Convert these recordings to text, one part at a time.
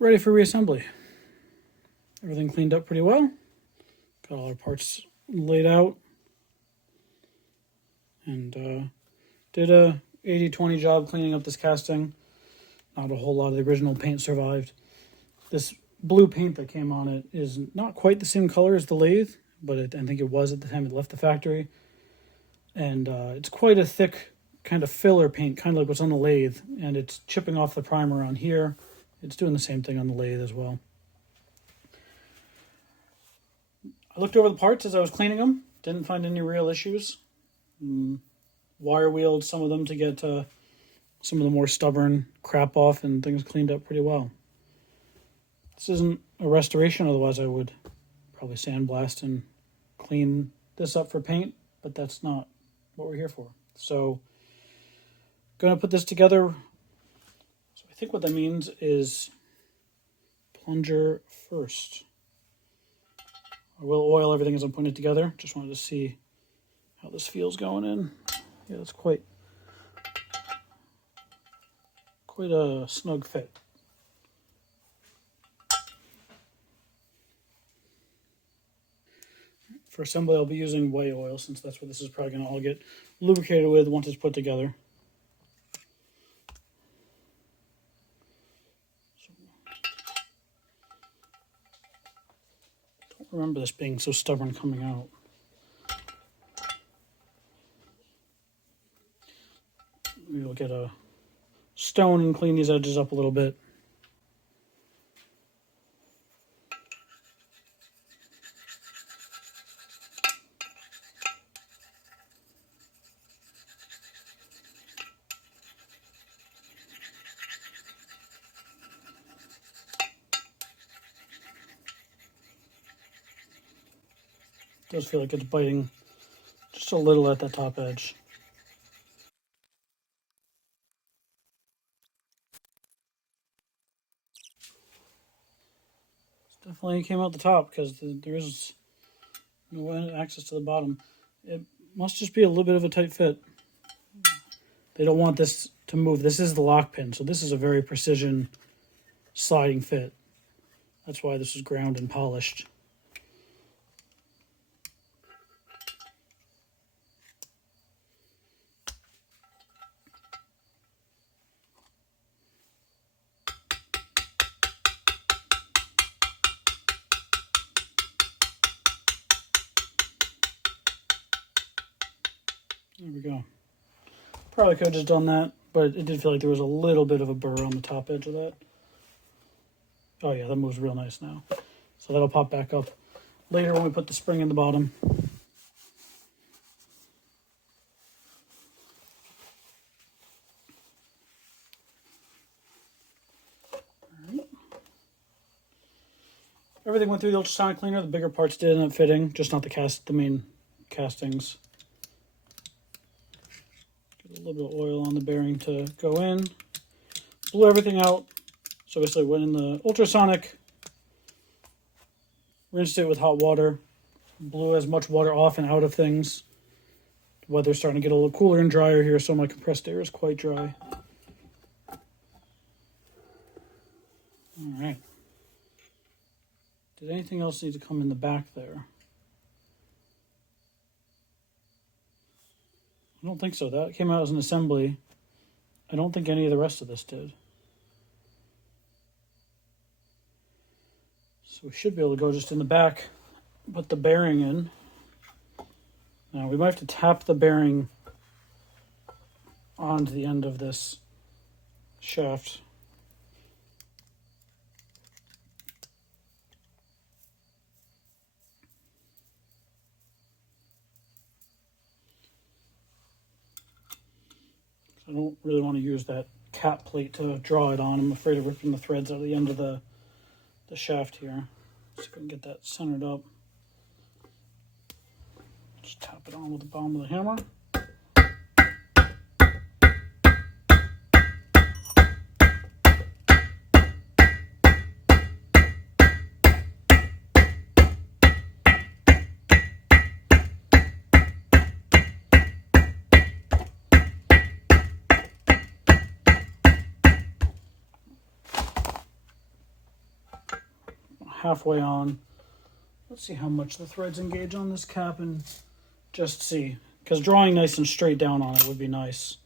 ready for reassembly. Everything cleaned up pretty well. Got all our parts laid out. And did a 80-20 job cleaning up this casting. Not a whole lot of the original paint survived. This blue paint that came on it is not quite the same color as the lathe, but I think it was at the time it left the factory. And it's quite a thick kind of filler paint, kind of like what's on the lathe, and it's chipping off the primer on here. It's doing the same thing on the lathe as well. I looked over the parts as I was cleaning them. Didn't find any real issues. Wire wheeled some of them to get some of the more stubborn crap off, and things cleaned up pretty well. This isn't a restoration, otherwise I would probably sandblast and clean this up for paint, but that's not what we're here for. So, going to put this together. So I think what that means is plunger first. I will oil everything as I'm putting it together. Just wanted to see how this feels going in. Yeah, it's quite a snug fit. For assembly, I'll be using white oil, since that's what this is probably going to all get lubricated with once it's put together. Don't remember this being so stubborn coming out. Maybe we'll get a stone and clean these edges up a little bit. It does feel like it's biting just a little at the top edge. Definitely came out the top because there is no access to the bottom. It must just be a little bit of a tight fit. They don't want this to move. This is the lock pin, so this is a very precision sliding fit. That's why this is ground and polished. There we go. Probably could have just done that, but it did feel like there was a little bit of a burr on the top edge of that. Oh yeah, that moves real nice now. So that'll pop back up later when we put the spring in the bottom. Right. Everything went through the ultrasonic cleaner. The bigger parts did end up fitting, just not the main castings. A little bit of oil on the bearing to go in. Blew everything out. So basically went in the ultrasonic, rinsed it with hot water, blew as much water off and out of things. The weather's starting to get a little cooler and drier here, so my compressed air is quite dry. Alright. Did anything else need to come in the back there? I don't think so. That came out as an assembly. I don't think any of the rest of this did. So we should be able to go just in the back, put the bearing in. Now we might have to tap the bearing onto the end of this shaft. I don't really want to use that cap plate to draw it on. I'm afraid of ripping the threads out of the end of the shaft here. Just going to get that centered up. Just tap it on with the bottom of the hammer. halfway on. Let's see how much the threads engage on this cap and just see. Because drawing nice and straight down on it would be nice.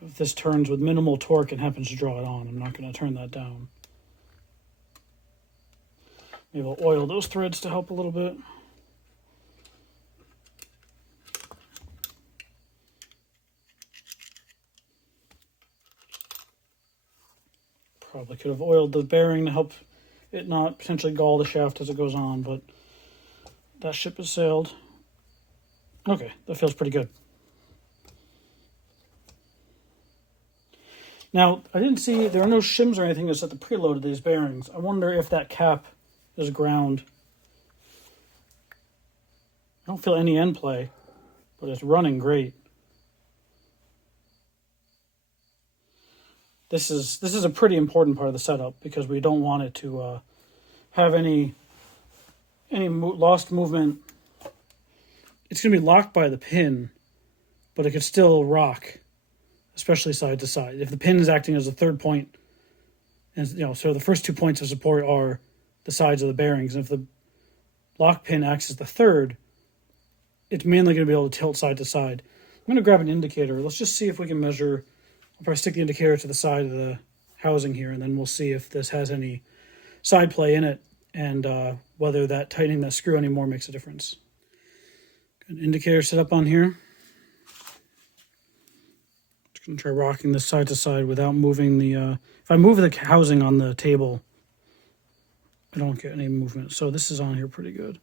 If this turns with minimal torque and happens to draw it on, I'm not going to turn that down. Maybe I'll oil those threads to help a little bit. Probably could have oiled the bearing to help it not potentially gall the shaft as it goes on, but that ship has sailed. Okay, that feels pretty good. Now, I didn't see, there are no shims or anything that set the preload of these bearings. I wonder if that cap is ground. I don't feel any end play, but it's running great. This is a pretty important part of the setup because we don't want it to have any lost movement. It's going to be locked by the pin, but it could still rock, especially side to side. If the pin is acting as a third point, and so the first 2 points of support are the sides of the bearings, and if the lock pin acts as the third, it's mainly going to be able to tilt side to side. I'm going to grab an indicator. Let's just see if we can measure. I'll probably stick the indicator to the side of the housing here, and then we'll see if this has any side play in it, and whether that tightening that screw anymore makes a difference. Got an indicator set up on here. Just going to try rocking this side to side without moving the... if I move the housing on the table, I don't get any movement. So this is on here pretty good.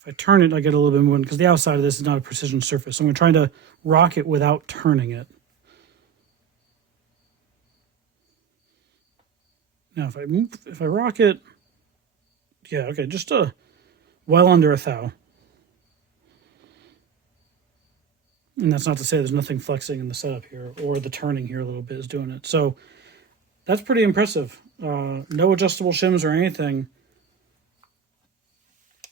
If I turn it, I get a little bit of movement because the outside of this is not a precision surface. So I'm trying to rock it without turning it. Now, if I rock it, yeah, okay, just well under a thou. And that's not to say there's nothing flexing in the setup here, or the turning here a little bit is doing it. So that's pretty impressive. No adjustable shims or anything.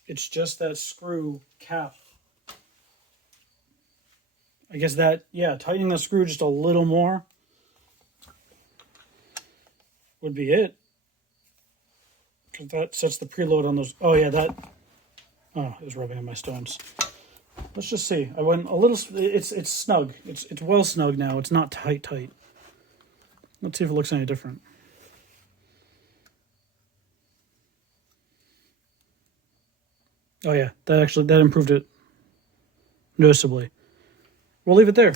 It's just that screw cap. I guess that, yeah, tightening the screw just a little more would be it. Because that sets the preload on those. Oh, yeah, that. Oh, it was rubbing on my stones. Let's just see. I went a little. It's snug. It's well snug now. It's not tight. Let's see if it looks any different. Oh yeah, that improved it noticeably. We'll leave it there.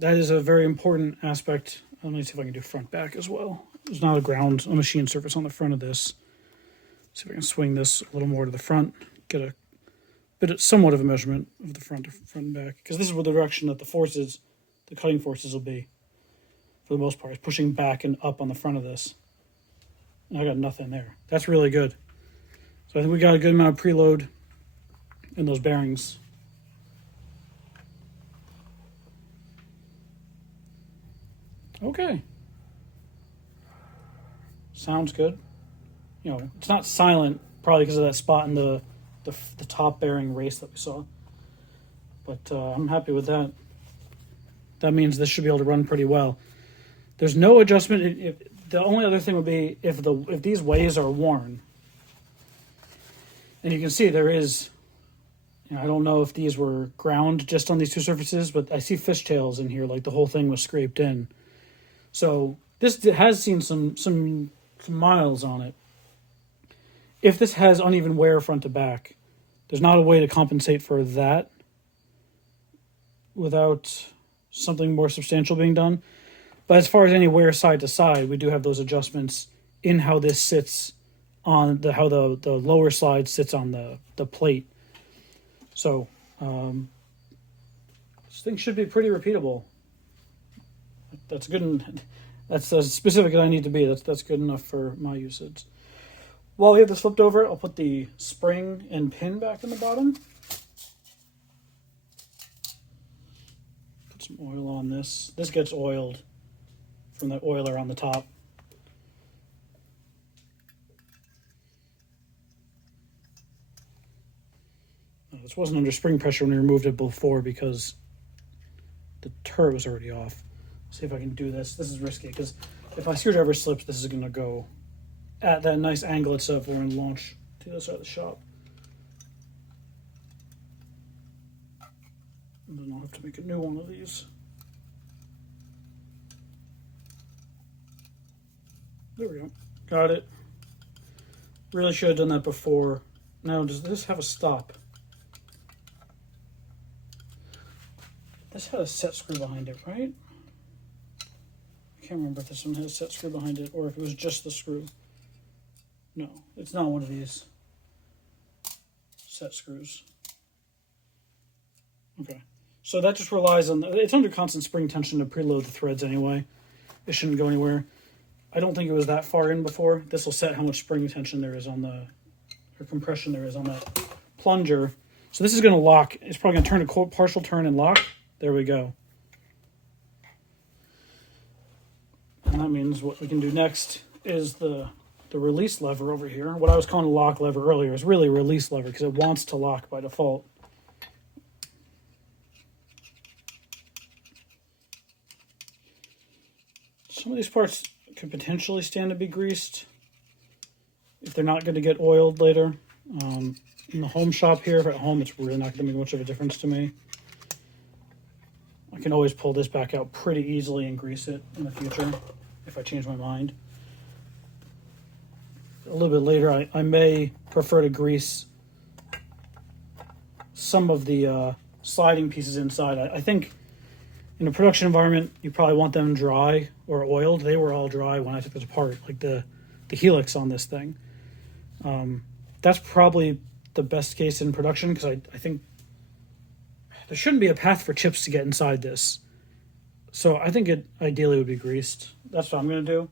That is a very important aspect. Let me see if I can do front back as well. There's not a machine surface on the front of this. See if I can swing this a little more to the front, get a somewhat of a measurement of the front and back, because this is where the direction that the cutting forces will be, for the most part. It's pushing back and up on the front of this. And I got nothing there. That's really good. So I think we got a good amount of preload in those bearings. Okay. Sounds good. It's not silent, probably because of that spot in the top bearing race that we saw. But I'm happy with that. That means this should be able to run pretty well. There's no adjustment. The only other thing would be if these ways are worn. And you can see there is, I don't know if these were ground just on these two surfaces, but I see fishtails in here, like the whole thing was scraped in. So this has seen some miles on it. If this has uneven wear front to back, there's not a way to compensate for that without something more substantial being done. But as far as any wear side to side, we do have those adjustments in how this sits on how the lower slide sits on the plate. So this thing should be pretty repeatable. That's good. That's as specific as I need to be. That's good enough for my usage. While we have this flipped over, I'll put the spring and pin back in the bottom. Put some oil on this. This gets oiled from the oiler on the top. This wasn't under spring pressure when we removed it before because the turret was already off. See if I can do this. This is risky because if my screwdriver slips, this is going to go at that nice angle itself. We're going to launch to the other side of the shop. And then I'll have to make a new one of these. There we go. Got it. Really should have done that before. Now, does this have a stop? This had a set screw behind it, right? I can't remember if this one had a set screw behind it or if it was just the screw. No, it's not one of these set screws. Okay, so that just relies on, it's under constant spring tension to preload the threads anyway. It shouldn't go anywhere. I don't think it was that far in before. This will set how much spring tension there is on the, or compression there is on that plunger. So this is going to lock. It's probably going to turn a partial turn and lock. There we go. And that means what we can do next is the release lever over here. What I was calling a lock lever earlier is really a release lever because it wants to lock by default. Some of these parts could potentially stand to be greased if they're not going to get oiled later. In the home shop here, if at home, it's really not going to make much of a difference to me. I can always pull this back out pretty easily and grease it in the future if I change my mind. A little bit later, I may prefer to grease some of the sliding pieces inside. I think in a production environment, you probably want them dry or oiled. They were all dry when I took this apart, like the helix on this thing. That's probably the best case in production because I think there shouldn't be a path for chips to get inside this. So I think it ideally would be greased. That's what I'm going to do.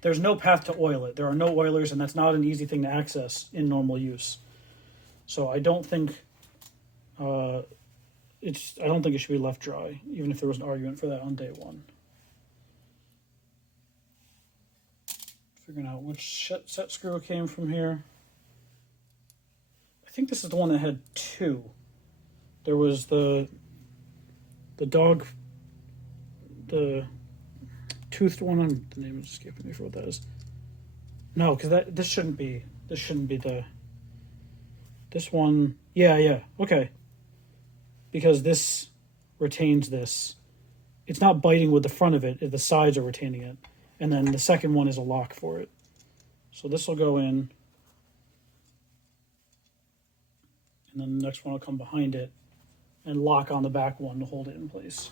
There's no path to oil it. There are no oilers, and that's not an easy thing to access in normal use. So I don't think I don't think it should be left dry, even if there was an argument for that on day one. Figuring out which set screw came from here. I think this is the one that had two. There was the toothed one. The name is escaping me for what that is. No, because this shouldn't be this one. Yeah, okay. Because this retains this. It's not biting with the front of it. The sides are retaining it. And then the second one is a lock for it. So this will go in. And then the next one will come behind it and lock on the back one to hold it in place.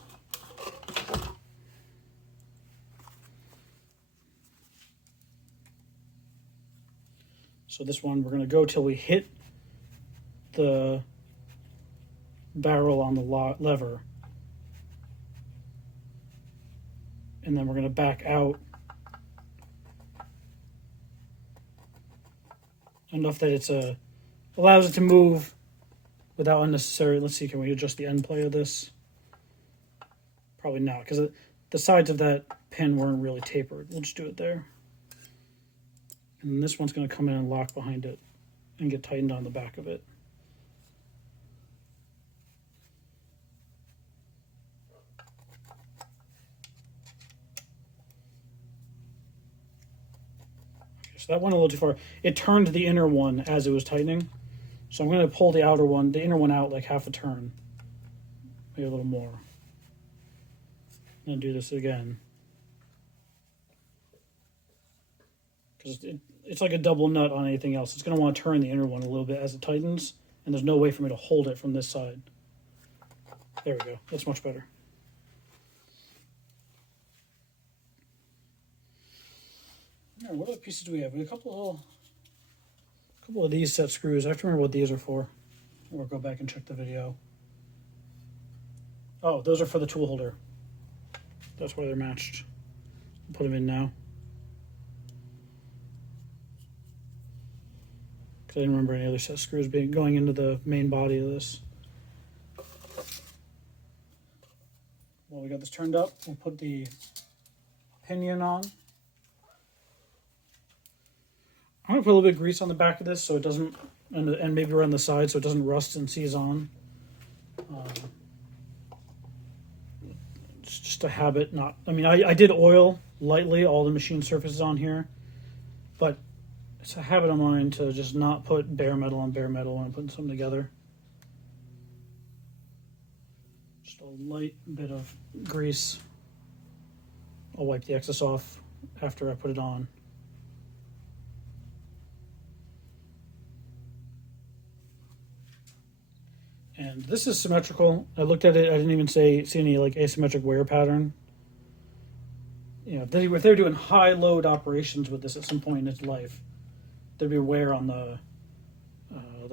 So this one, we're going to go till we hit the barrel on the lever. And then we're going to back out enough that it's allows it to move without unnecessary. Let's see, can we adjust the end play of this? Probably not, because the sides of that pin weren't really tapered. We'll just do it there. And this one's going to come in and lock behind it and get tightened on the back of it. Okay, so that went a little too far. It turned the inner one as it was tightening. So I'm going to pull the inner one out like half a turn. Maybe a little more. And do this again. Because it's like a double nut on anything else. It's going to want to turn the inner one a little bit as it tightens, and there's no way for me to hold it from this side. There we go. That's much better. All right, what other pieces do we have? We have a couple of these set screws. I have to remember what these are for. Or go back and check the video. Oh, those are for the tool holder. That's why they're matched. I'll put them in now. I didn't remember any other set screws going into the main body of this. Well, we got this turned up. We'll put the pinion on. I'm going to put a little bit of grease on the back of this so it doesn't, and maybe around the side so it doesn't rust and seize on. Just just a habit. Not, I mean, I did oil lightly all the machine surfaces on here, but it's a habit of mine to just not put bare metal on bare metal when I'm putting something together. Just a light bit of grease. I'll wipe the excess off after I put it on. And this is symmetrical. I looked at it. I didn't even see any like asymmetric wear pattern. You know, if they're doing high load operations with this at some point in its life, there'd be wear on the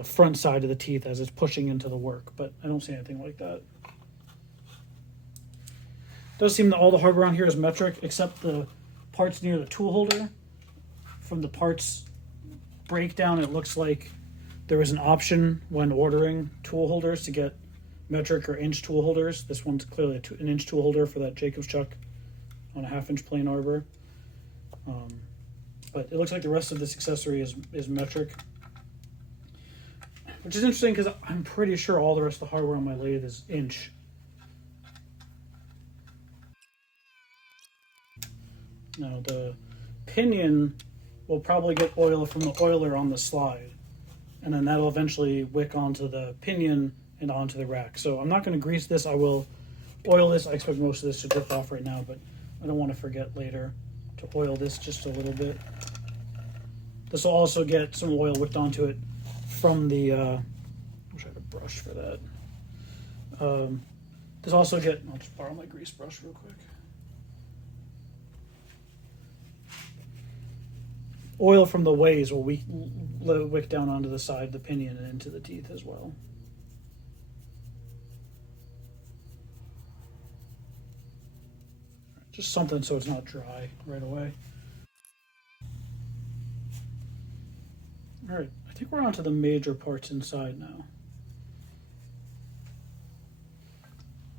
front side of the teeth as it's pushing into the work. But I don't see anything like that. It does seem that all the hardware on here is metric, except the parts near the tool holder. From the parts breakdown, it looks like there is an option when ordering tool holders to get metric or inch tool holders. This one's clearly an inch tool holder for that Jacobs chuck on a 1/2 plain arbor. But it looks like the rest of this accessory is metric, which is interesting because I'm pretty sure all the rest of the hardware on my lathe is inch. Now the pinion will probably get oil from the oiler on the slide, and then that'll eventually wick onto the pinion and onto the rack. So I'm not going to grease this. I will oil this. I expect most of this to drip off right now, but I don't want to forget later to oil this just a little bit. This will also get some oil wicked onto it from the, I wish I had a brush for that. This also I'll just borrow my grease brush real quick. Oil from the ways will wick down onto the side of the pinion and into the teeth as well. Just something so it's not dry right away. All right, I think we're on to the major parts inside now.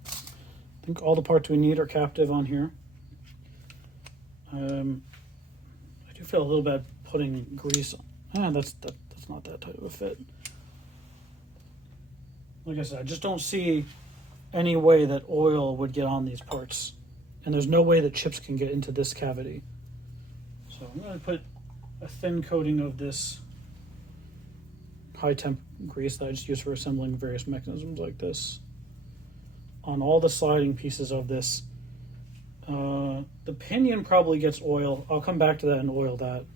I think all the parts we need are captive on here. I do feel a little bad putting grease on. That's not that tight of a fit. Like I said, I just don't see any way that oil would get on these parts. And there's no way that chips can get into this cavity. So I'm going to put a thin coating of this high temp grease that I just use for assembling various mechanisms like this on all the sliding pieces of this. The pinion probably gets oil. I'll come back to that and oil that.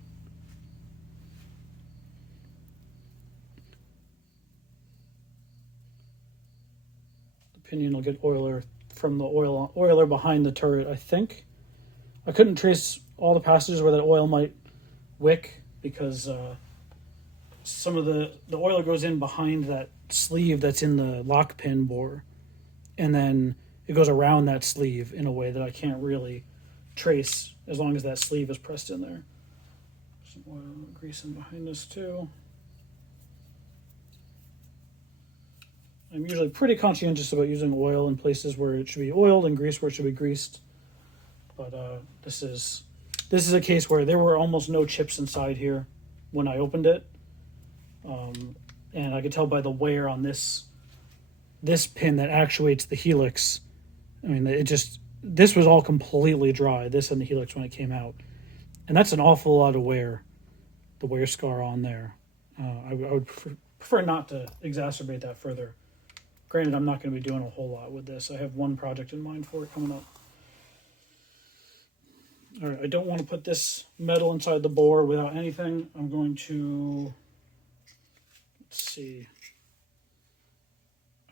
The pinion will get oiler from the oiler behind the turret, I think. I couldn't trace all the passages where that oil might wick because some of the oil goes in behind that sleeve that's in the lock pin bore, and then it goes around that sleeve in a way that I can't really trace as long as that sleeve is pressed in there. Some oil and grease in behind this too. I'm usually pretty conscientious about using oil in places where it should be oiled and grease where it should be greased. But this is a case where there were almost no chips inside here when I opened it. And I could tell by the wear on this pin that actuates the helix. I mean, this was all completely dry, this and the helix when it came out. And that's an awful lot of wear, the wear scar on there. I would prefer not to exacerbate that further. Granted, I'm not going to be doing a whole lot with this. I have one project in mind for it coming up. All right, I don't want to put this metal inside the bore without anything. I'm going to, let's see.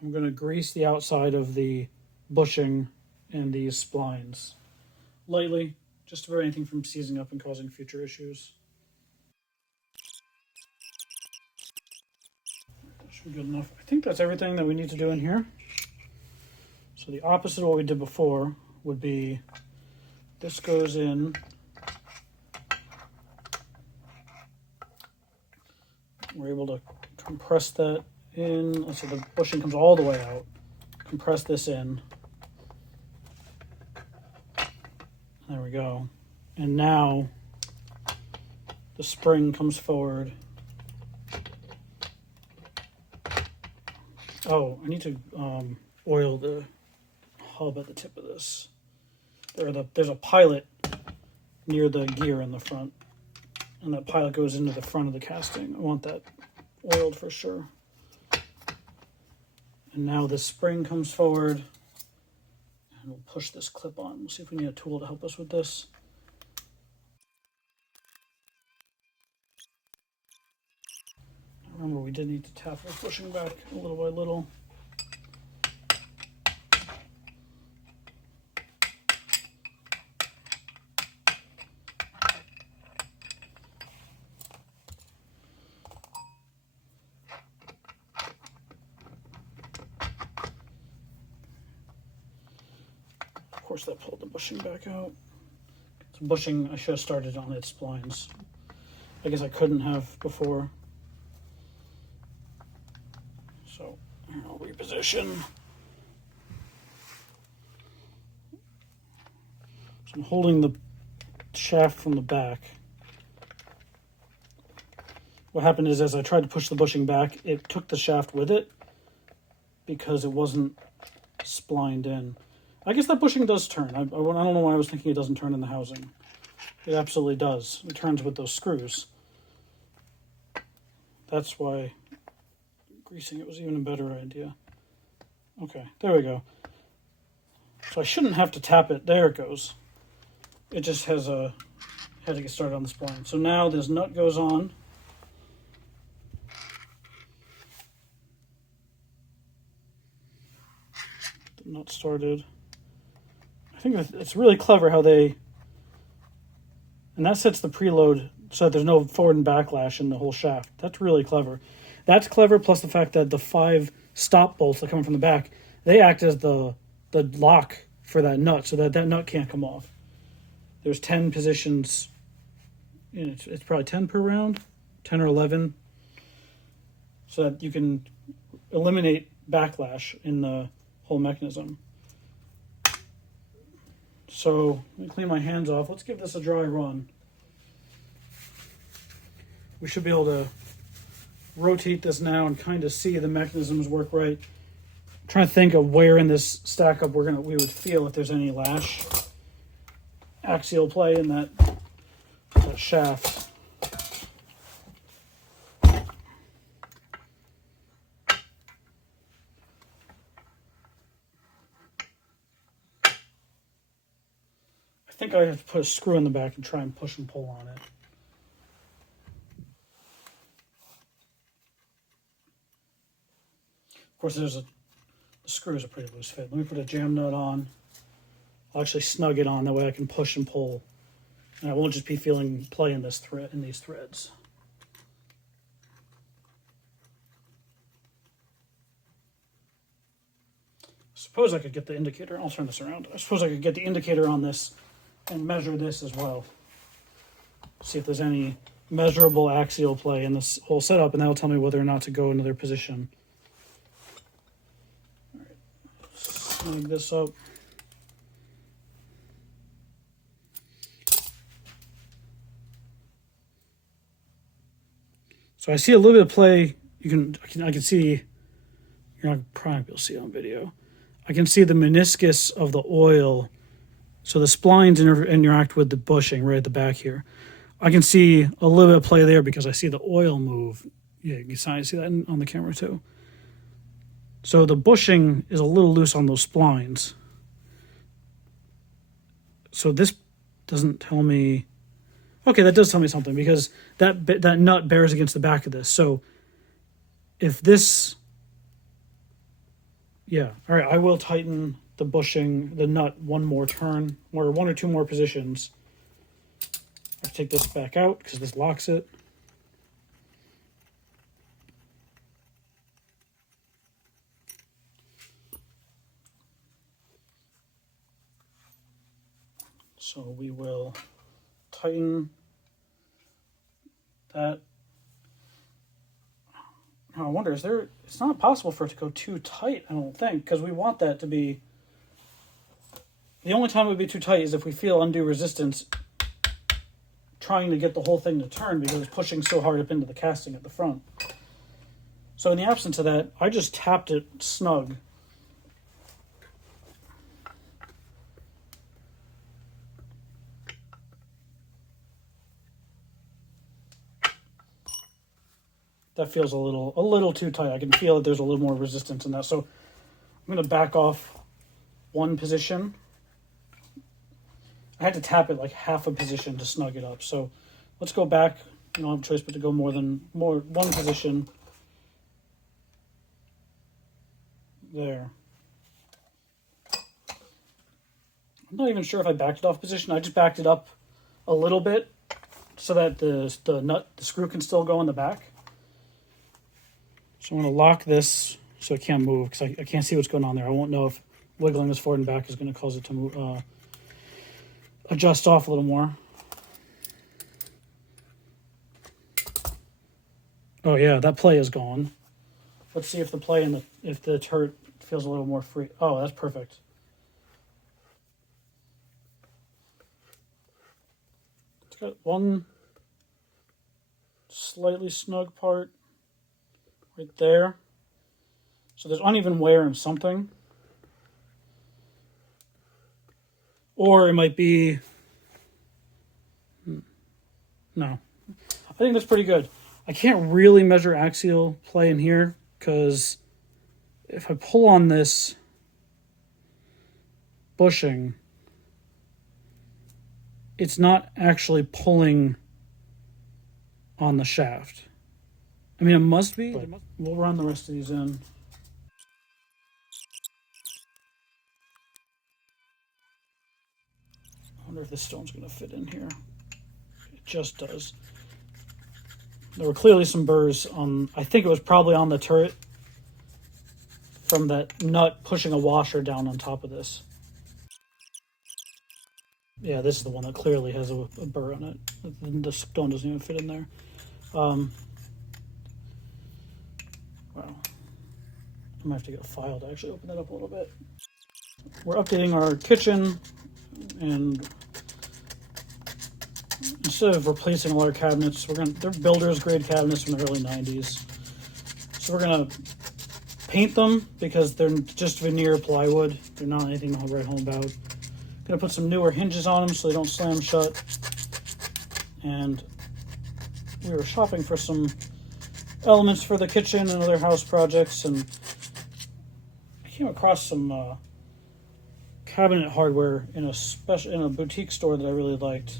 I'm going to grease the outside of the bushing and these splines lightly, just to prevent anything from seizing up and causing future issues. That should be good enough. I think that's everything that we need to do in here. So the opposite of what we did before would be this goes in. We're able to compress that in. Let's see, the bushing comes all the way out. Compress this in. There we go. And now the spring comes forward. Oh, I need to oil the hub at the tip of this. there's a pilot near the gear in the front, and that pilot goes into the front of the casting. I want that oiled for sure. And now this spring comes forward, and we'll push this clip on. We'll see if we need a tool to help us with this. Remember, we did need to tap this bushing back little by little. Of course, that pulled the bushing back out. So bushing, I should have started on its splines. I guess I couldn't have before. So I'll reposition. So I'm holding the shaft from the back. What happened is, as I tried to push the bushing back, it took the shaft with it because it wasn't splined in. I guess that bushing does turn. I don't know why I was thinking it doesn't turn in the housing. It absolutely does. It turns with those screws. That's why greasing it was even a better idea. Okay, there we go. So I shouldn't have to tap it. There it goes. It just had to get started on the spline. So now this nut goes on. The nut started. I think it's really clever how they, and that sets the preload so that there's no forward and backlash in the whole shaft. That's really clever. That's clever, plus the fact that the 5 stop bolts that come from the back, they act as the lock for that nut, so that nut can't come off. There's 10 positions. It's probably 10 per round, 10 or 11, so that you can eliminate backlash in the whole mechanism. So let me clean my hands off. Let's give this a dry run. We should be able to rotate this now and kind of see the mechanisms work right. I'm trying to think of where in this stack up we would feel if there's any lash axial play in that shaft. I think I have to put a screw in the back and try and push and pull on it. Of course, the screw is a pretty loose fit. Let me put a jam nut on. I'll actually snug it on, that way I can push and pull. And I won't just be feeling play in these threads. I suppose I could get the indicator. I'll turn this around. I suppose I could get the indicator on this and measure this as well. See if there's any measurable axial play in this whole setup, and that'll tell me whether or not to go into their position. All right, snug this up. So I see a little bit of play. I can see. You're not probably able to see it on video. I can see the meniscus of the oil. So the splines interact with the bushing right at the back here. I can see a little bit of play there because I see the oil move. Yeah, you can see that on the camera too. So the bushing is a little loose on those splines. So this doesn't tell me. Okay, that does tell me something because that nut bears against the back of this. So if this, yeah, all right, I will tighten the bushing, the nut one more turn, or one or two more positions. I take this back out because this locks it. So we will tighten that. Now I wonder, it's not possible for it to go too tight, I don't think, because we want that to be, the only time it would be too tight is if we feel undue resistance trying to get the whole thing to turn because it's pushing so hard up into the casting at the front. So in the absence of that, I just tapped it snug. that feels a little too tight. I can feel that there's a little more resistance in that. So I'm going to back off one position. I had to tap it like half a position to snug it up. So let's go back. You don't have a choice but to go one position. There. I'm not even sure if I backed it off position. I just backed it up a little bit so that the screw can still go in the back. So I'm going to lock this so it can't move because I can't see what's going on there. I won't know if wiggling this forward and back is going to cause it to move, adjust off a little more. Oh yeah, that play is gone. Let's see if the play and if the turret feels a little more free. Oh, that's perfect. It's got one slightly snug part right there. So there's uneven wear in something. Or it might be... No. I think that's pretty good. I can't really measure axial play in here because if I pull on this bushing, it's not actually pulling on the shaft. I mean, it must be, but we'll run the rest of these in. I wonder if this stone's going to fit in here. It just does. There were clearly some burrs on, I think it was probably on the turret from that nut pushing a washer down on top of this. Yeah, this is the one that clearly has a burr on it. The stone doesn't even fit in there. Wow. I might have to get a file to actually open that up a little bit. We're updating our kitchen, and instead of replacing a lot of cabinets, they're builder's grade cabinets from the early 90s. So we're gonna paint them because they're just veneer plywood. They're not anything to write home about. Gonna put some newer hinges on them so they don't slam shut. And we were shopping for some elements for the kitchen and other house projects, and I came across some cabinet hardware in a boutique store that I really liked.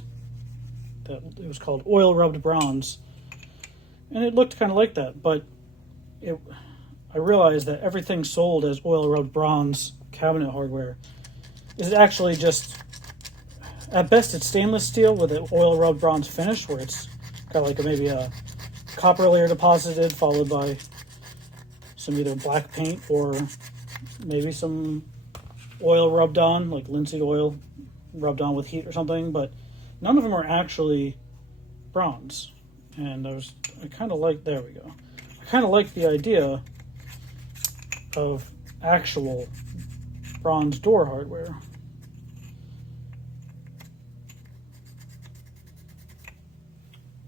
That it was called oil rubbed bronze, and it looked kind of like that, but I realized that everything sold as oil rubbed bronze cabinet hardware is actually just, at best it's stainless steel with an oil rubbed bronze finish where it's got like maybe a copper layer deposited followed by some either black paint or maybe some oil rubbed on, like linseed oil rubbed on with heat or something, but none of them are actually bronze. And I kind of like, there we go. I kind of like the idea of actual bronze door hardware.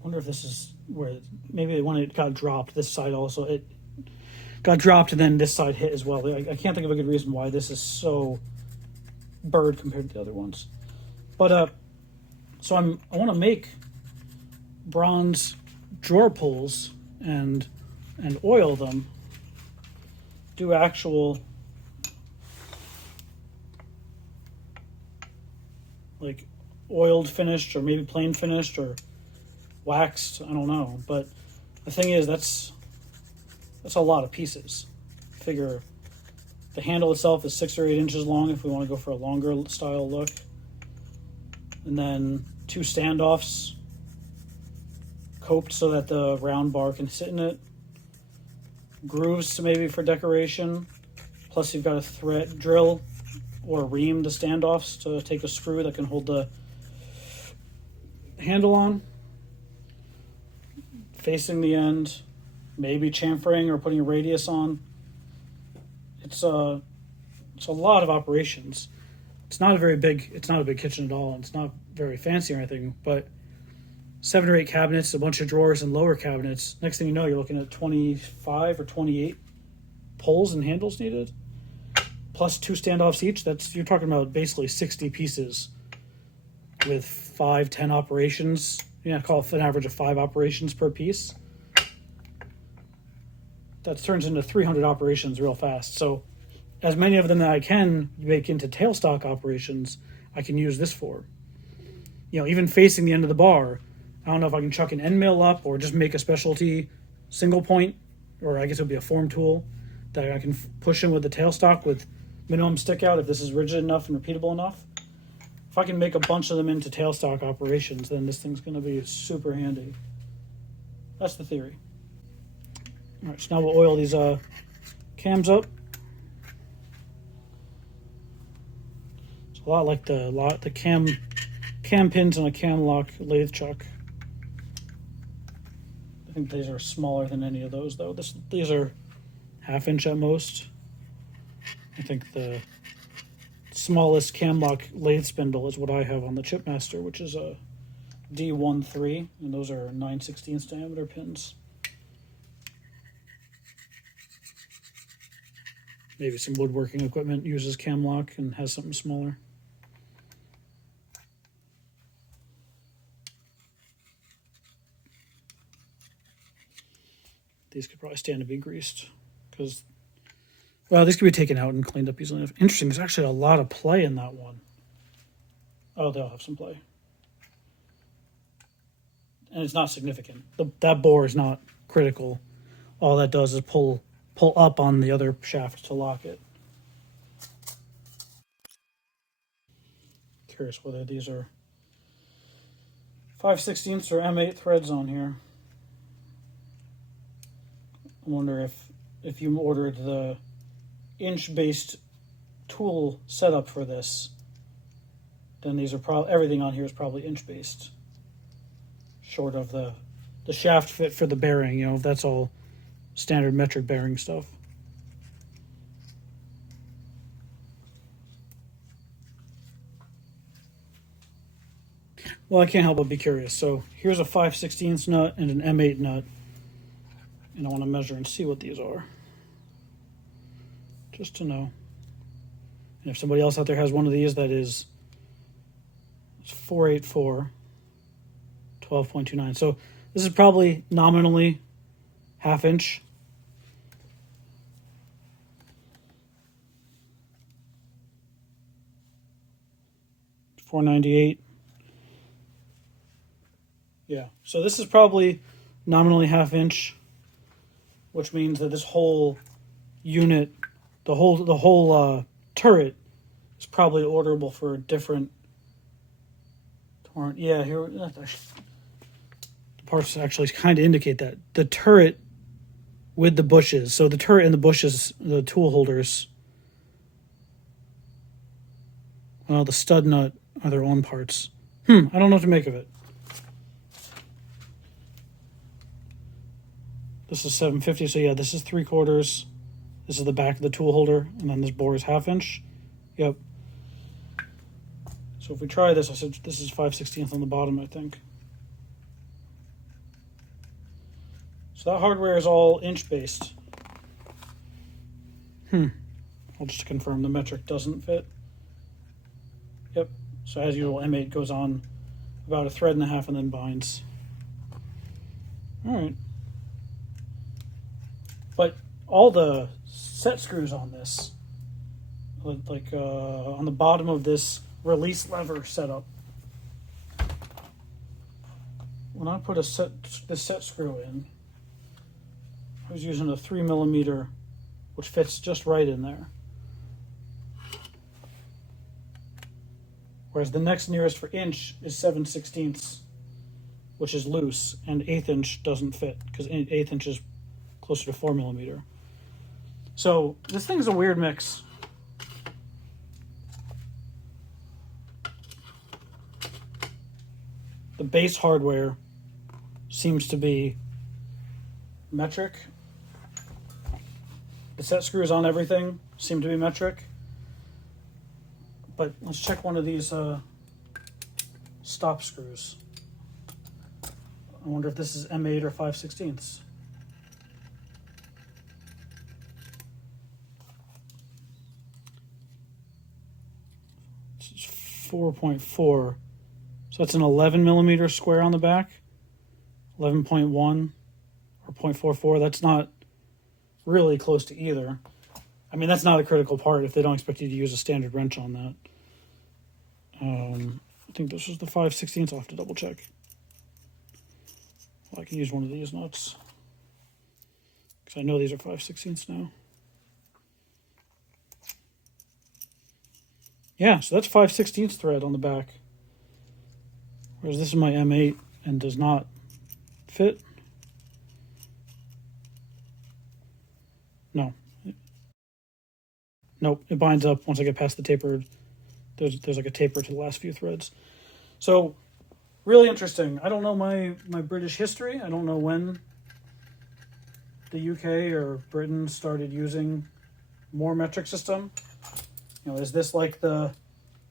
Wonder if this is where, maybe when it got dropped, this side also, it got dropped and then this side hit as well. I can't think of a good reason why this is so burred compared to the other ones. But so I want to make bronze drawer pulls and oil them. Do actual like oiled finished or maybe plain finished or waxed. I don't know. But the thing is, that's a lot of pieces. Figure the handle itself is 6 or 8 inches long if we want to go for a longer style look. And then 2 standoffs coped so that the round bar can sit in it. Grooves maybe for decoration. Plus you've got a thread drill or ream the standoffs to take a screw that can hold the handle on. Facing the end. Maybe chamfering or putting a radius on. It's a lot of operations. It's not a big kitchen at all, and it's not very fancy or anything, but 7 or 8 cabinets, a bunch of drawers and lower cabinets. Next thing you know, you're looking at 25 or 28 pulls and handles needed, plus 2 standoffs each. You're talking about basically 60 pieces with 5-10 operations. Yeah, call it an average of 5 operations per piece. that turns into 300 operations real fast. So as many of them that I can make into tailstock operations, I can use this for. You know, even facing the end of the bar, I don't know if I can chuck an end mill up or just make a specialty single point, or I guess it would be a form tool that I can push in with the tailstock with minimum stick out if this is rigid enough and repeatable enough. If I can make a bunch of them into tailstock operations, then this thing's going to be super handy. That's the theory. All right, so now we'll oil these cams up. It's a lot like the cam pins on a cam lock lathe chuck. I think these are smaller than any of those, though. These are 1/2 inch at most. I think the smallest cam lock lathe spindle is what I have on the Chipmaster, which is a D13, and those are 9/16 diameter pins. Maybe some woodworking equipment uses cam lock and has something smaller. These could probably stand to be greased because, well, these could be taken out and cleaned up easily enough. Interesting, there's actually a lot of play in that one. Oh, they'll have some play. And it's not significant. That bore is not critical. All that does is pull up on the other shaft to lock it. Curious whether these are 5/16 or M8 threads on here. I wonder if you ordered the inch-based tool setup for this, then these are probably, everything on here is probably inch-based. Short of the shaft fit for the bearing, you know, if that's all standard metric bearing stuff. Well, I can't help but be curious. So here's a 5/16 nut and an M8 nut. And I want to measure and see what these are. Just to know. And if somebody else out there has one of these that is 484, 12.29. So this is probably nominally 1/2 inch. $4.98. Yeah, so this is probably nominally 1/2 inch, which means that this whole unit, the whole turret, is probably orderable for a different torrent. Yeah, here the parts actually kind of indicate that the turret with the bushes. So the turret and the bushes, the tool holders. Well, the stud nut are their own parts. I don't know what to make of it. This is 750, so yeah, this is 3/4. This is the back of the tool holder, and then this bore is 1/2 inch. Yep. So if we try this, I said this is 5/16 on the bottom, I think. So that hardware is all inch-based. I'll just confirm the metric doesn't fit. Yep. So as usual, M8 goes on about 1.5 threads and then binds. All right. But all the set screws on this, like on the bottom of this release lever setup, when I put this set screw in, I was using a 3mm, which fits just right in there. Whereas the next nearest for inch is 7/16, which is loose, and 1/8 inch doesn't fit because 1/8 inch is closer to 4mm. So this thing's a weird mix. The base hardware seems to be metric. The set screws on everything seem to be metric. But let's check one of these stop screws. I wonder if this is M8 or 5/16. This is 4.4. So that's an 11mm square on the back. 11.1 or 0.44. That's not really close to either. I mean, that's not a critical part if they don't expect you to use a standard wrench on that. I think this was the 5/16. I'll have to double check. Well, I can use one of these nuts because I know these are 5/16 now. Yeah, so that's 5/16 thread on the back. Whereas this is my M8 and does not fit. No. Nope, it binds up once I get past the taper. There's like a taper to the last few threads. So, really interesting. I don't know my British history. I don't know when the UK or Britain started using more metric system. You know, is this like the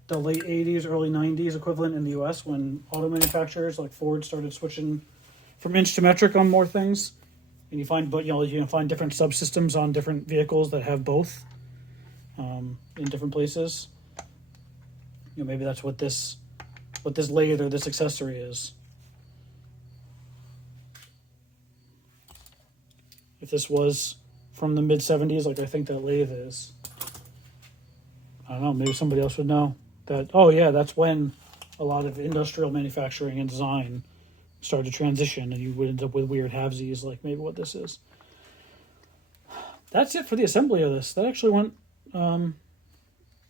late 80s, early 90s equivalent in the US when auto manufacturers like Ford started switching from inch to metric on more things? And you find, but you know, you can find different subsystems on different vehicles that have both in different places. You know, maybe that's what this lathe or this accessory is. If this was from the mid 70s, like I think that lathe is, I don't know, maybe somebody else would know that. Oh yeah, that's when a lot of industrial manufacturing and design started to transition, and you would end up with weird halvesies, like maybe what this is. That's it for the assembly of this. That actually went a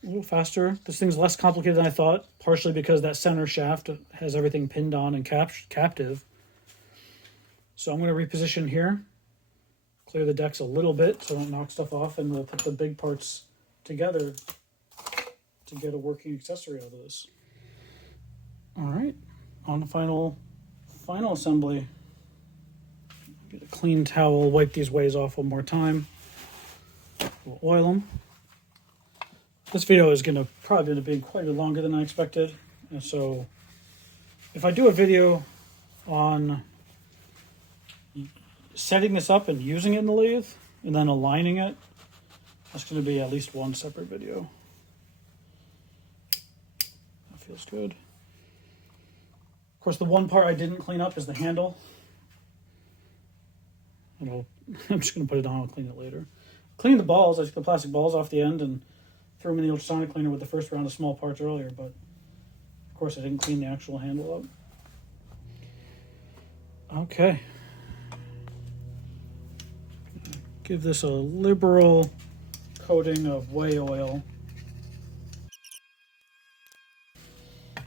little faster. This thing's less complicated than I thought, partially because that center shaft has everything pinned on and captive. So I'm going to reposition here, clear the decks a little bit so I don't knock stuff off, and we'll put the big parts together to get a working accessory out of this. All right, on the final assembly. Get a clean towel, wipe these ways off one more time. We'll oil them. This video is probably end up being quite a bit longer than I expected. And so if I do a video on setting this up and using it in the lathe and then aligning it, that's going to be at least one separate video. That feels good. Of course, the one part I didn't clean up is the handle. I'm just going to put it on, I'll clean it later. Clean the balls, I took the plastic balls off the end and threw them in the ultrasonic cleaner with the first round of small parts earlier, but of course I didn't clean the actual handle up. Okay. Give this a liberal coating of whey oil.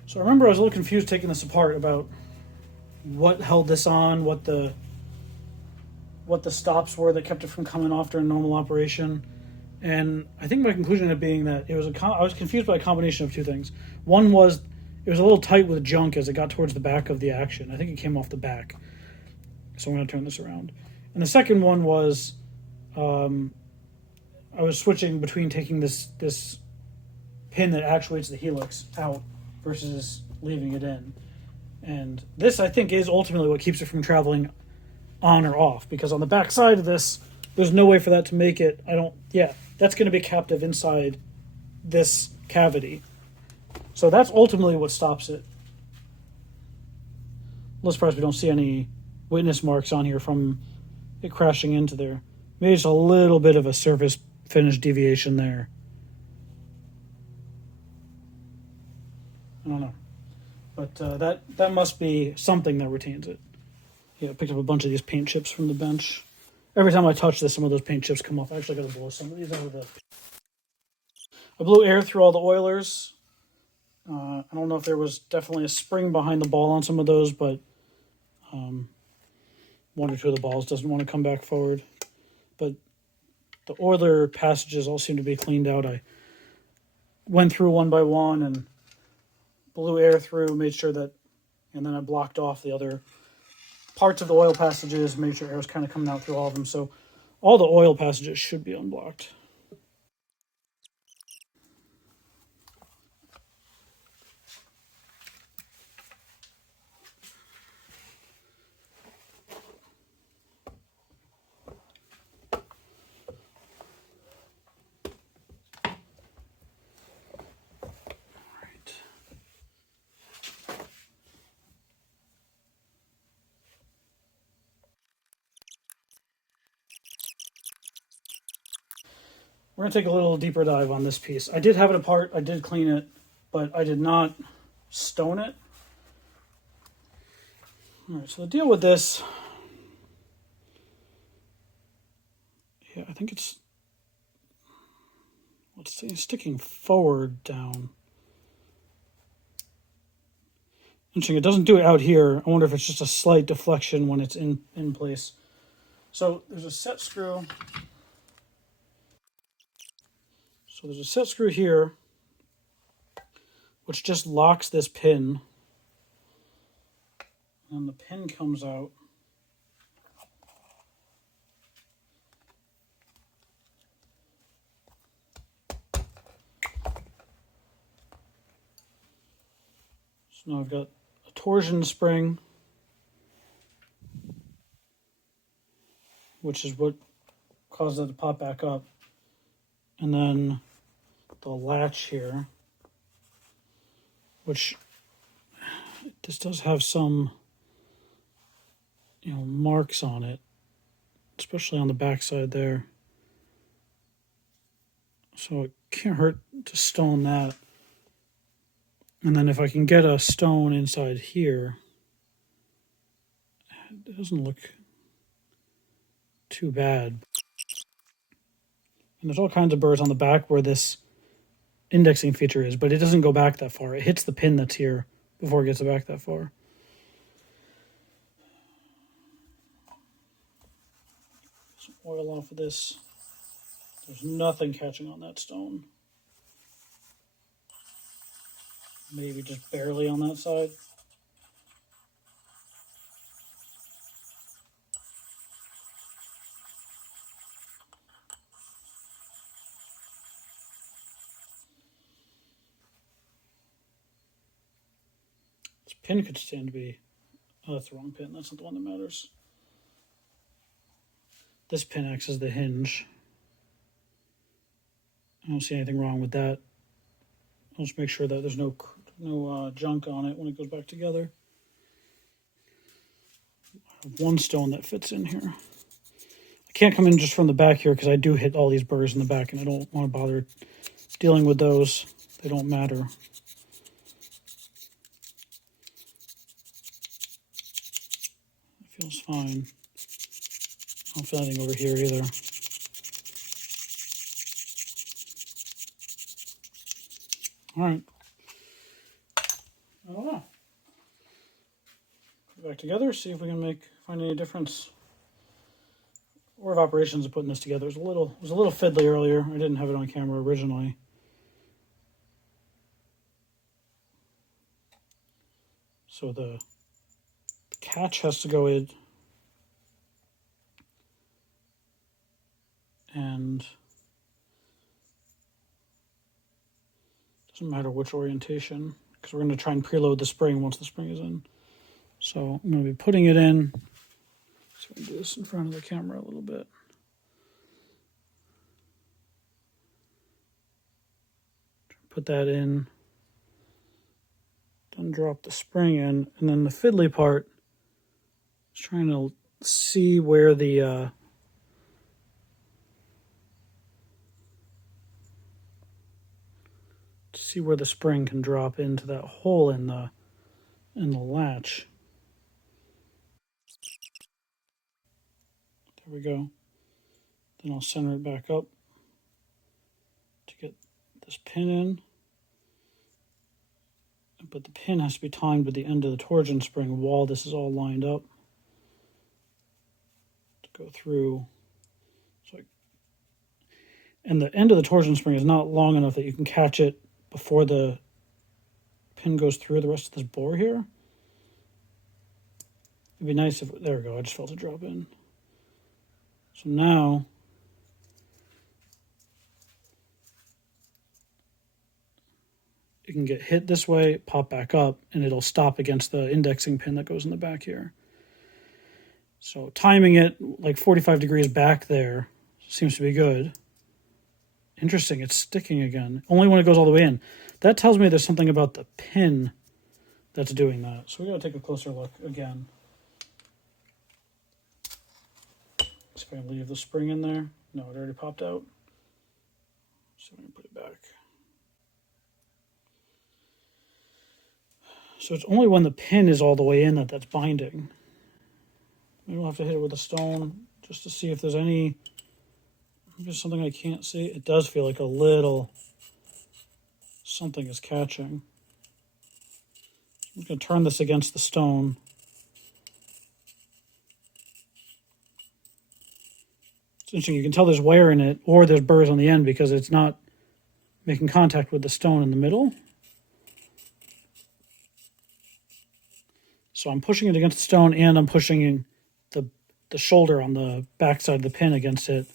So I remember I was a little confused taking this apart about what held this on, what the stops were that kept it from coming off during normal operation. And I think my conclusion ended up being that I was confused by a combination of two things. One was it was a little tight with junk as it got towards the back of the action. I think it came off the back. So I'm going to turn this around. And the second one was I was switching between taking this pin that actuates the helix out versus leaving it in. And this, I think, is ultimately what keeps it from traveling on or off, because on the back side of this, there's no way for that to make it. That's going to be captive inside this cavity. So that's ultimately what stops it. A little surprised we don't see any witness marks on here from it crashing into there. Maybe just a little bit of a surface finish deviation there. I don't know. But that must be something that retains it. Yeah, I picked up a bunch of these paint chips from the bench. Every time I touch this, some of those paint chips come off. I actually got to blow some of these out of the... I blew air through all the oilers. I don't know if there was definitely a spring behind the ball on some of those, but one or two of the balls doesn't want to come back forward. But the oiler passages all seem to be cleaned out. I went through one by one and blew air through, made sure that, and then I blocked off the other parts of the oil passages, made sure air was kind of coming out through all of them. So all the oil passages should be unblocked. We're going to take a little deeper dive on this piece. I did have it apart. I did clean it, but I did not stone it. All right, so the deal with this, yeah, I think it's sticking forward down. Interesting, it doesn't do it out here. I wonder if it's just a slight deflection when it's in place. So there's a set screw. So there's a set screw here, which just locks this pin. And the pin comes out. So now I've got a torsion spring, which is what caused it to pop back up. And then the latch here, which this does have some, marks on it, especially on the back side there. So it can't hurt to stone that. And then if I can get a stone inside here, it doesn't look too bad. And there's all kinds of burrs on the back where this indexing feature is, but it doesn't go back that far. It hits the pin that's here before it gets back that far. Some oil off of this. There's nothing catching on that stone. Maybe just barely on that side. This pin could stand to be... Oh, that's the wrong pin. That's not the one that matters. This pin acts as the hinge. I don't see anything wrong with that. I'll just make sure that there's no junk on it when it goes back together. I have one stone that fits in here. I can't come in just from the back here because I do hit all these burrs in the back and I don't want to bother dealing with those. They don't matter. It feels fine. I don't feel anything over here either. All right. I don't know. Put it back together, see if we can find any difference. Order of operations of putting this together was a little fiddly earlier. I didn't have it on camera originally. So the catch has to go in, and it doesn't matter which orientation because we're going to try and preload the spring once the spring is in. So I'm going to be putting it in. So I'm going to do this in front of the camera a little bit. Put that in. Then drop the spring in. And then the fiddly part is trying to see where the spring can drop into that hole in the latch. There we go. Then I'll center it back up to get this pin in. But the pin has to be timed with the end of the torsion spring while this is all lined up to go through. And the end of the torsion spring is not long enough that you can catch it before the pin goes through the rest of this bore here. It'd be nice if... There we go. I just felt it drop in. So now... it can get hit this way, pop back up, and it'll stop against the indexing pin that goes in the back here. So timing it like 45 degrees back there seems to be good. Interesting, it's sticking again. Only when it goes all the way in. That tells me there's something about the pin that's doing that. So we gotta take a closer look again. See if I can leave the spring in there. No, it already popped out. So let me put it back. So it's only when the pin is all the way in that's binding. Maybe we'll have to hit it with a stone just to see if there's any. If there's something I can't see. It does feel like a little something is catching. I'm going to turn this against the stone. It's interesting. You can tell there's wear in it, or there's burrs on the end because it's not making contact with the stone in the middle. So I'm pushing it against the stone, and I'm pushing the shoulder on the back side of the pin against it,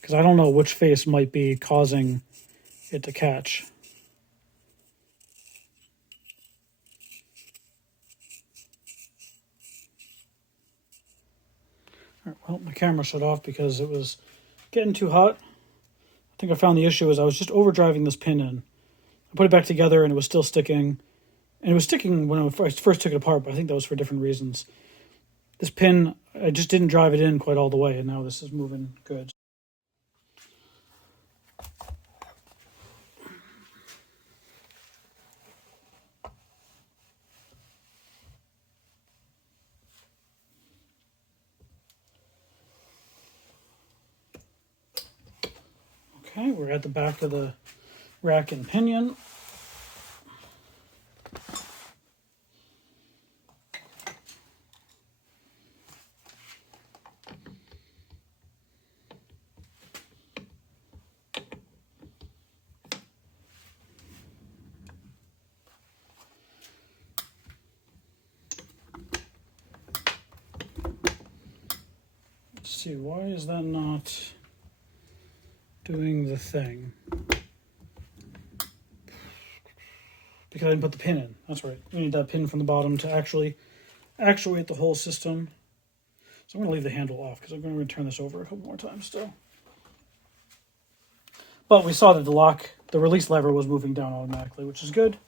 because I don't know which face might be causing it to catch. All right, well, my camera shut off because it was getting too hot. I think I found the issue is I was just overdriving this pin in. I put it back together and it was still sticking. And it was sticking when I first took it apart, but I think that was for different reasons. This pin, I just didn't drive it in quite all the way, and now this is moving good. Okay, we're at the back of the rack and pinion. Let's see, why is that not doing the thing? Because I didn't put the pin in. That's right. We need that pin from the bottom to actually actuate the whole system. So I'm going to leave the handle off because I'm going to turn this over a couple more times still. But we saw that the release lever was moving down automatically, which is good.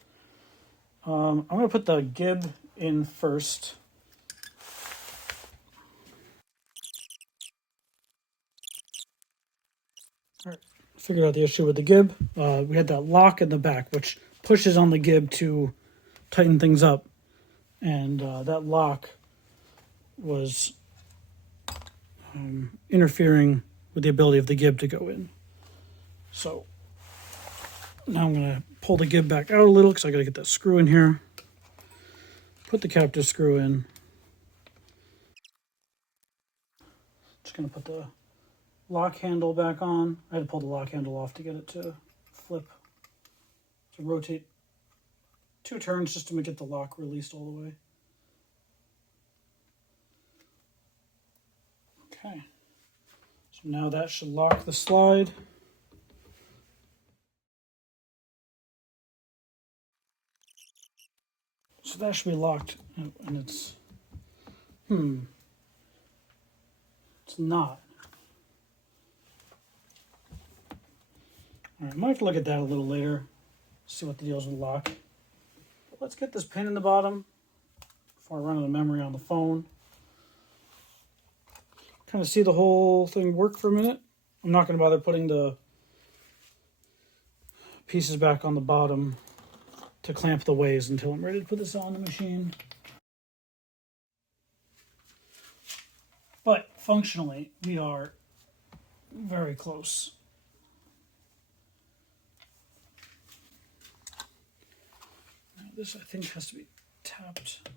I'm going to put the gib in first. All right, figured out the issue with the gib. We had that lock in the back, which pushes on the gib to tighten things up. And that lock was interfering with the ability of the gib to go in. So now I'm going to pull the gib back out a little because I got to get that screw in here. Put the captive screw in. Just going to put the lock handle back on. I had to pull the lock handle off to get it to flip. To rotate 2 turns just to get the lock released all the way. Okay. So now that should lock the slide. So that should be locked, and it's not. All right, I might have to look at that a little later, see what the deal is with lock. But let's get this pin in the bottom before I run out of memory on the phone. Kind of see the whole thing work for a minute. I'm not going to bother putting the pieces back on the bottom to clamp the ways until I'm ready to put this on the machine. But functionally, we are very close. Now this, I think, has to be tapped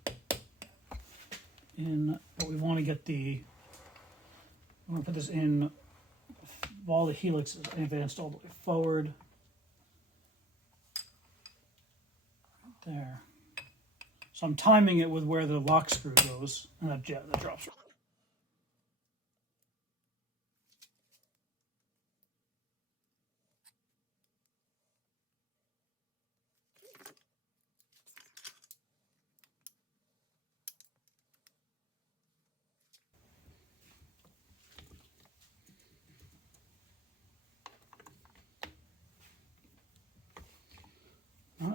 in, but we want to get the, I'm going to put this in while the helix is advanced all the way forward. There. So I'm timing it with where the lock screw goes, and that drops.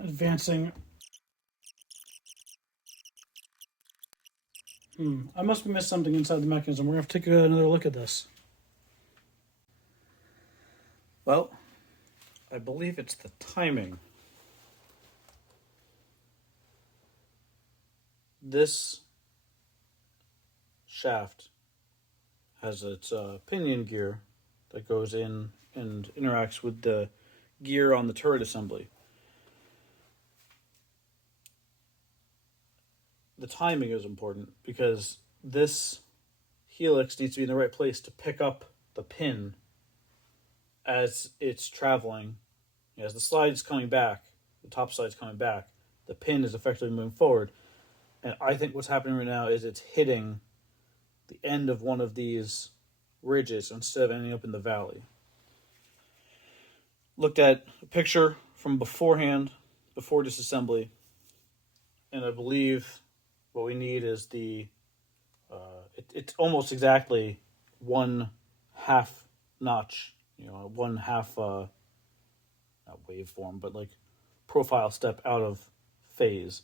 Advancing. I must have missed something inside the mechanism. We're going to have to take another look at this. Well, I believe it's the timing. This shaft has its pinion gear that goes in and interacts with the gear on the turret assembly. The timing is important because this helix needs to be in the right place to pick up the pin as it's traveling. As the slide's coming back, the top slide's coming back, the pin is effectively moving forward. And I think what's happening right now is it's hitting the end of one of these ridges instead of ending up in the valley. Looked at a picture from beforehand, before disassembly, and I believe what we need is it's almost exactly 1/2 notch, one half, not waveform, but like profile step out of phase.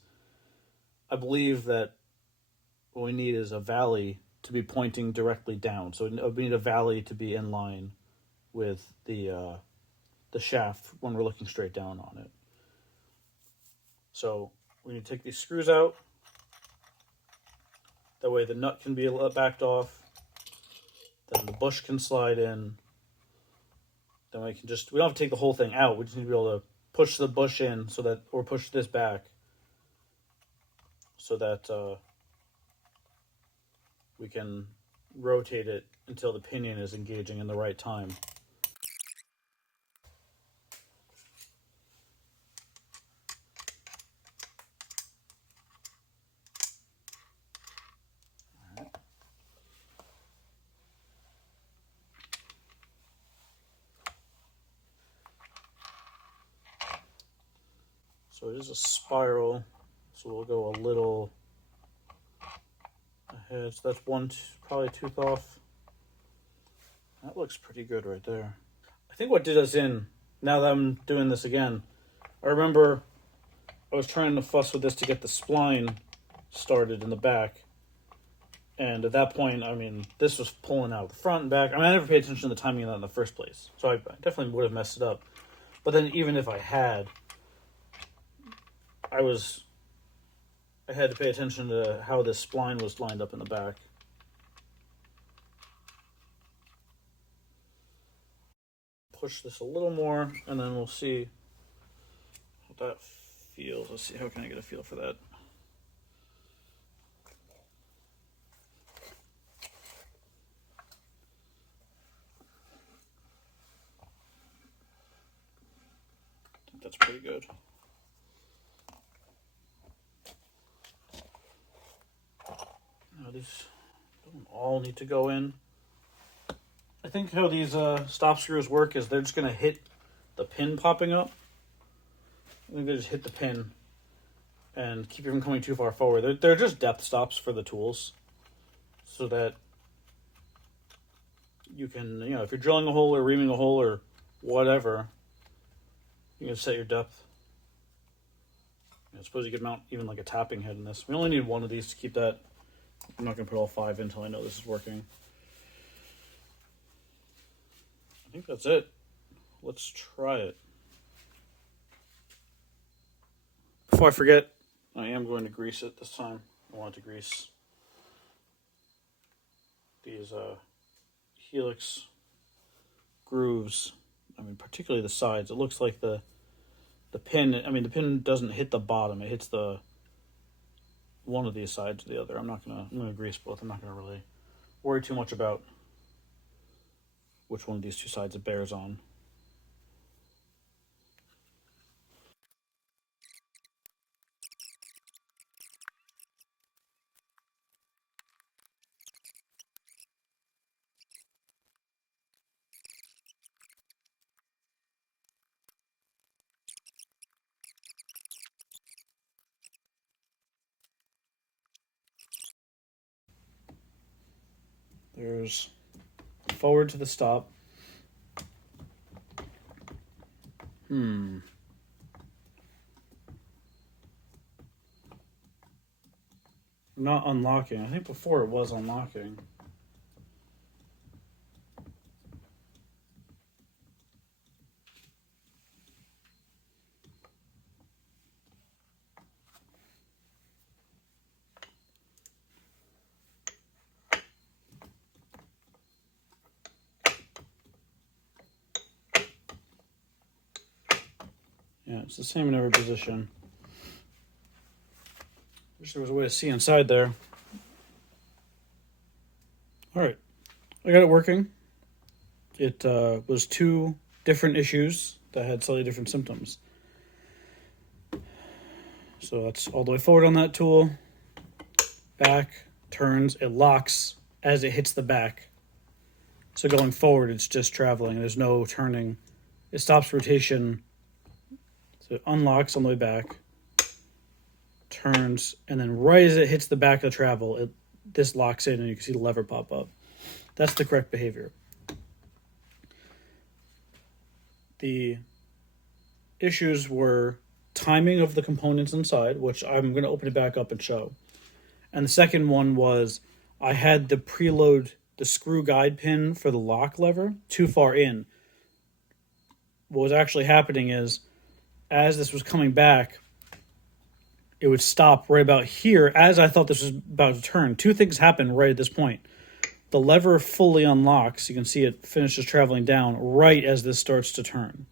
I believe that what we need is a valley to be pointing directly down. So we need a valley to be in line with the shaft when we're looking straight down on it. So we need to take these screws out. That way the nut can be backed off. Then the bush can slide in. Then we don't have to take the whole thing out. We just need to be able to push the bush in or push this back so that we can rotate it until the pinion is engaging in the right time. So it is a spiral, so we'll go a little ahead. So that's probably a tooth off. That looks pretty good right there. I think what did us in, now that I'm doing this again, I remember I was trying to fuss with this to get the spline started in the back. And at that point, this was pulling out the front and back. I never paid attention to the timing of that in the first place. So I definitely would have messed it up. But then even if I had, I had to pay attention to how this spline was lined up in the back. Push this a little more, and then we'll see what that feels. Let's see, how can I get a feel for that? I think that's pretty good. Now these don't all need to go in. I think how these stop screws work is they're just going to hit the pin popping up. I think they just hit the pin and keep it from coming too far forward. They're just depth stops for the tools so that you can, if you're drilling a hole or reaming a hole or whatever, you can set your depth. I suppose you could mount even like a tapping head in this. We only need one of these to keep that. I'm not going to put all 5 in until I know this is working. I think that's it. Let's try it. Before I forget, I am going to grease it this time. I want to grease these helix grooves. Particularly the sides. It looks like the pin. The pin doesn't hit the bottom. It hits one of these sides or the other. I'm gonna grease both. I'm not gonna really worry too much about which one of these two sides it bears on. There's forward to the stop. Not unlocking. I think before it was unlocking. Yeah, it's the same in every position. Wish there was a way to see inside there. All right, I got it working. It was 2 different issues that had slightly different symptoms. So that's all the way forward on that tool. Back, turns, it locks as it hits the back. So going forward, it's just traveling. There's no turning. It stops rotation. So it unlocks on the way back, turns, and then right as it hits the back of the travel, this locks in and you can see the lever pop up. That's the correct behavior. The issues were timing of the components inside, which I'm going to open it back up and show. And the second one was I had the preload, the screw guide pin for the lock lever too far in. What was actually happening is as this was coming back, it would stop right about here as I thought this was about to turn. 2 things happen right at this point. The lever fully unlocks. You can see it finishes traveling down right as this starts to turn.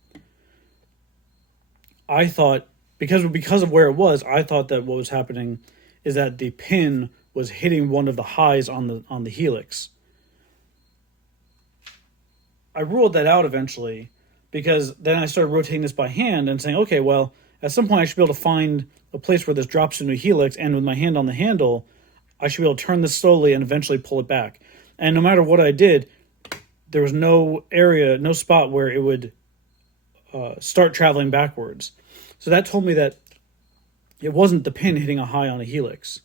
I thought, because of where it was, I thought that what was happening is that the pin was hitting one of the highs on the helix. I ruled that out eventually because then I started rotating this by hand and saying, okay, well, at some point I should be able to find a place where this drops into a helix, and with my hand on the handle, I should be able to turn this slowly and eventually pull it back. And no matter what I did, there was no area, no spot where it would start traveling backwards. So that told me that it wasn't the pin hitting a high on a helix.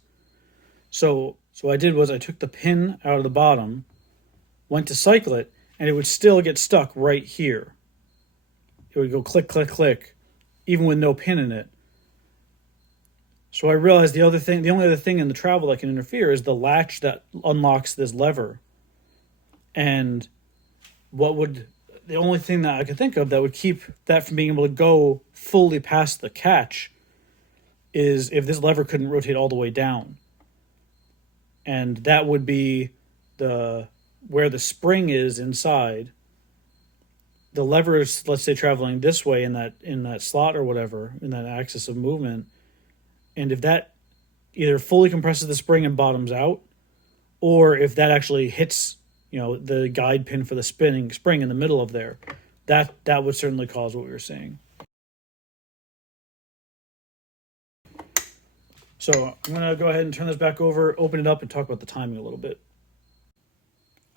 So what I did was I took the pin out of the bottom, went to cycle it, and it would still get stuck right here. It would go click, click, click, even with no pin in it. So I realized the only other thing in the travel that can interfere is the latch that unlocks this lever. And the only thing that I could think of that would keep that from being able to go fully past the catch is if this lever couldn't rotate all the way down. And that would be where the spring is inside. The lever is, let's say, traveling this way in that slot or whatever, in that axis of movement. And if that either fully compresses the spring and bottoms out, or if that actually hits, the guide pin for the spring in the middle of there, that would certainly cause what we were seeing. So I'm going to go ahead and turn this back over, open it up, and talk about the timing a little bit.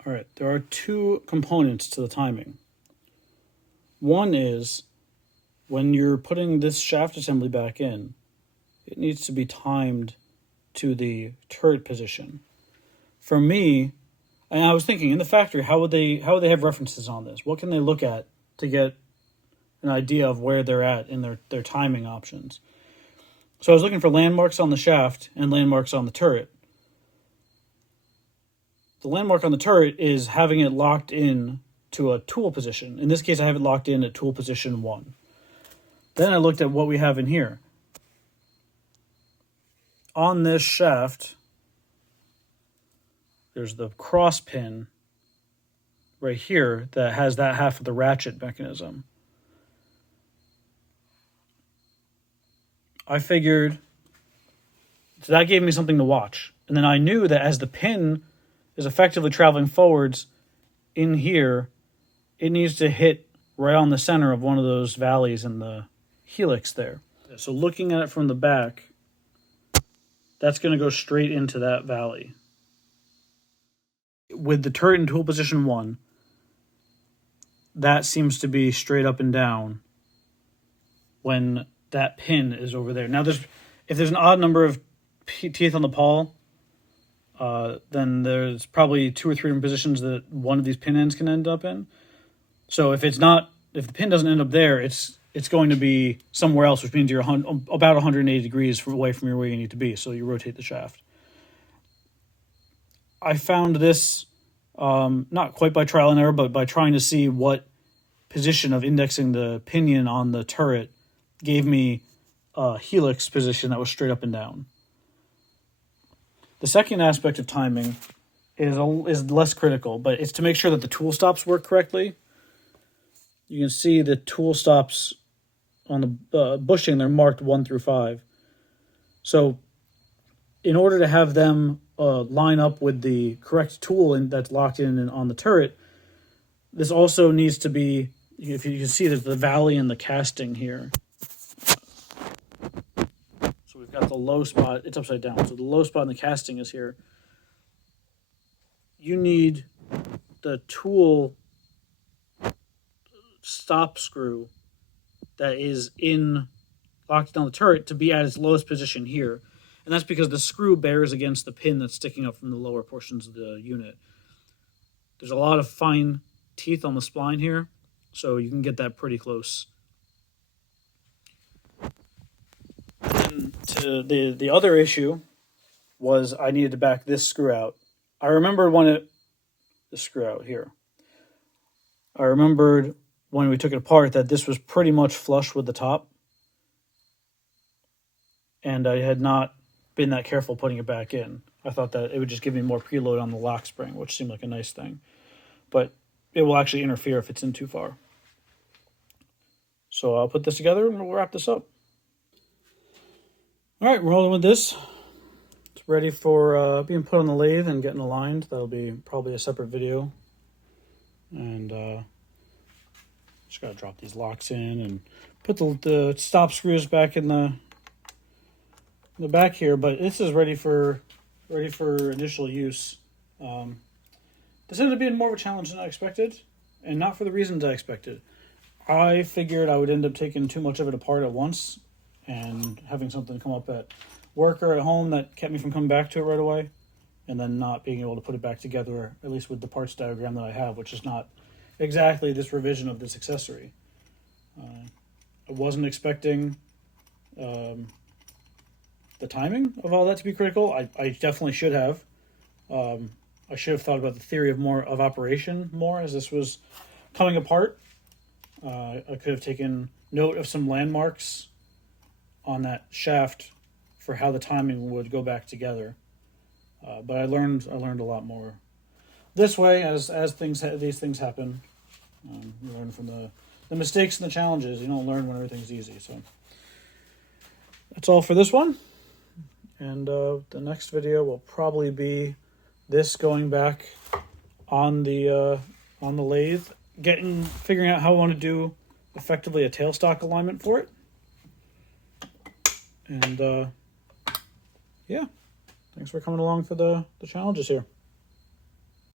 All right, there are 2 components to the timing. One is when you're putting this shaft assembly back in, it needs to be timed to the turret position. For me, and I was thinking in the factory, how would they have references on this? What can they look at to get an idea of where they're at in their timing options? So I was looking for landmarks on the shaft and landmarks on the turret. The landmark on the turret is having it locked in to a tool position. In this case, I have it locked in at tool position 1. Then I looked at what we have in here. On this shaft, there's the cross pin right here that has that half of the ratchet mechanism. I figured, so that gave me something to watch. And then I knew that as the pin is effectively traveling forwards in here, it needs to hit right on the center of one of those valleys in the helix there. So looking at it from the back, that's going to go straight into that valley. With the turret in tool position 1, that seems to be straight up and down when that pin is over there. Now, if there's an odd number of teeth on the pawl, then there's probably 2 or 3 different positions that one of these pin ends can end up in. So if the pin doesn't end up there, it's going to be somewhere else, which means you're about 180 degrees away from where you need to be. So you rotate the shaft. I found this not quite by trial and error, but by trying to see what position of indexing the pinion on the turret gave me a helix position that was straight up and down. The second aspect of timing is less critical, but it's to make sure that the tool stops work correctly. You can see the tool stops the bushing, they're marked 1 through 5. So in order to have them line up with the correct tool that's locked in and on the turret, this also needs to be, if you can see, there's the valley and the casting here. So we've got the low spot, it's upside down. So the low spot in the casting is here. You need the tool stop screw that is locked down the turret to be at its lowest position here. And that's because the screw bears against the pin that's sticking up from the lower portions of the unit. There's a lot of fine teeth on the spline here, so you can get that pretty close. And to the other issue was I needed to back this screw out. I remembered the screw out here. I remembered when we took it apart that this was pretty much flush with the top. And I had not been that careful putting it back in. I thought that it would just give me more preload on the lock spring, which seemed like a nice thing. But it will actually interfere if it's in too far. So I'll put this together and we'll wrap this up. All right, rolling with this. It's ready for being put on the lathe and getting aligned. That'll be probably a separate video. And just got to drop these locks in and put the stop screws back in the back here. But this is ready for initial use. This ended up being more of a challenge than I expected, and not for the reasons I expected. I figured I would end up taking too much of it apart at once and having something come up at work or at home that kept me from coming back to it right away, and then not being able to put it back together, at least with the parts diagram that I have, which is not exactly this revision of this accessory. I wasn't expecting the timing of all that to be critical. I definitely should have. I should have thought about the theory of operation more as this was coming apart. I could have taken note of some landmarks on that shaft for how the timing would go back together. But I learned a lot more this way as these things happen. You learn from the mistakes and the challenges. You don't learn when everything's easy. So that's all for this one. And the next video will probably be this going back on the lathe, figuring out how I want to do effectively a tailstock alignment for it. And yeah, thanks for coming along for the challenges here.